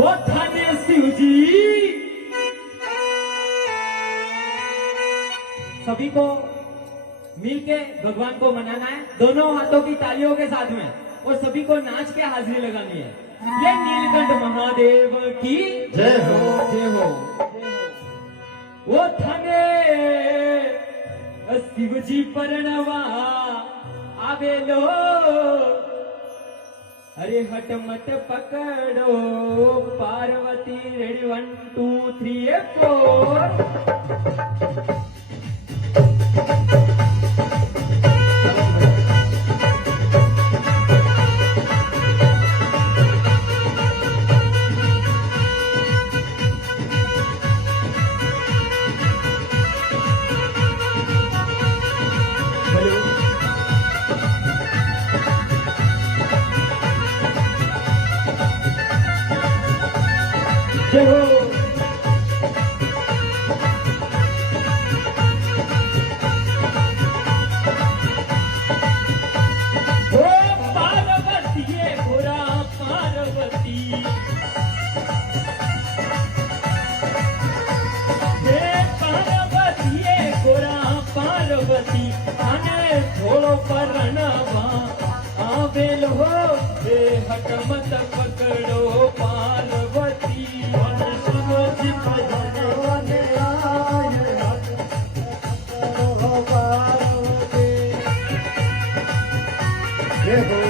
वो थाने शिव जी सभी को मिलके भगवान को मनाना है, दोनों हाथों की तालियों के साथ में, और सभी को नाच के हाजिरी लगानी है। ये नीलकंठ महादेव की जय हो। जय हो। वो थाने शिवजी परणवा आवेलो, अरे हट मत पकड़ो पार्वती, रेडी 1 2 3 4। जय हो। ओ पार्वती ये गोरा पार्वती, हे पार्वती ये गोरा पार्वती, आने थोड़ो परनवा आवेल हो, हे हट मत पकड़ो पार्वती। शिवजी भजनवाने आए हो पार्वती। जय हो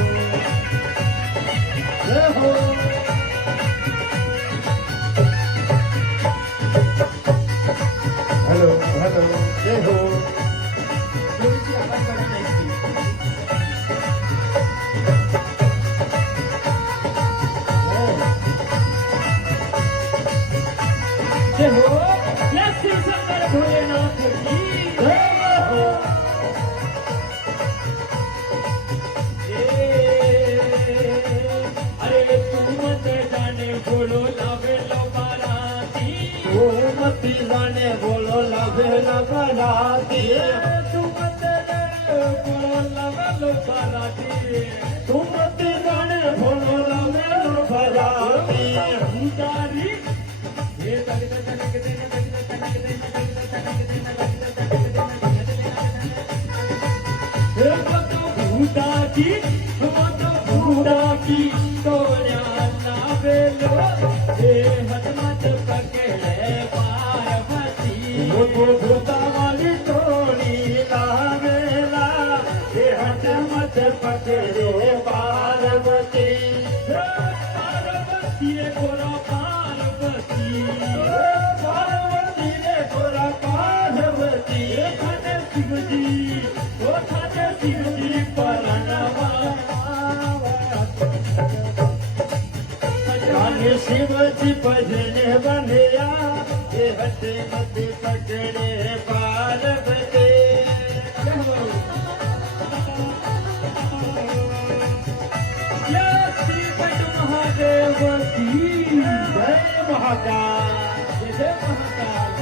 जय हो। हेलो हेलो जय हो। थोड़ी सी आवाज बढ़ाना इसकी। जय हो। यह शिव शंकर भोलेनाथ की जय हो। अरे तू मत जाने बोलो लावे लो बाराती, वो मती जाने बोलो लगे बराती। तू मत जाने बोलो लावे लो बाराती, तुम मती जाने बोलो लगे बराती। भूतारी ये तक तक देना तक भूता की तोड़ा नावेलो, हे हनुमत पकड़े पार्वती। वो भूता वाली टोली लावेला, ये हट मत पकड़े पार्वती। पार्वती रे गोरा पार्वती, पार्वती रे गोरा पार्वती। थाने शिवजी, ओ थाने शिवजी परनवा जाने शिवजी भजने बंधिया, ये हट मत पकड़े पार्वती। श्रीकंठ महादेव की जय महाकाल। जय महाकाल।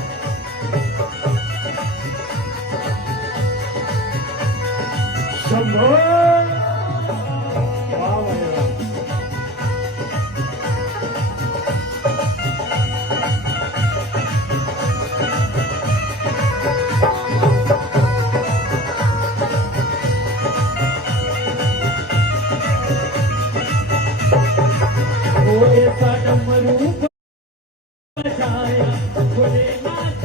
शंभो। वाह वाह वाह। भोले सा डमरू बजाया, भोलेनाथ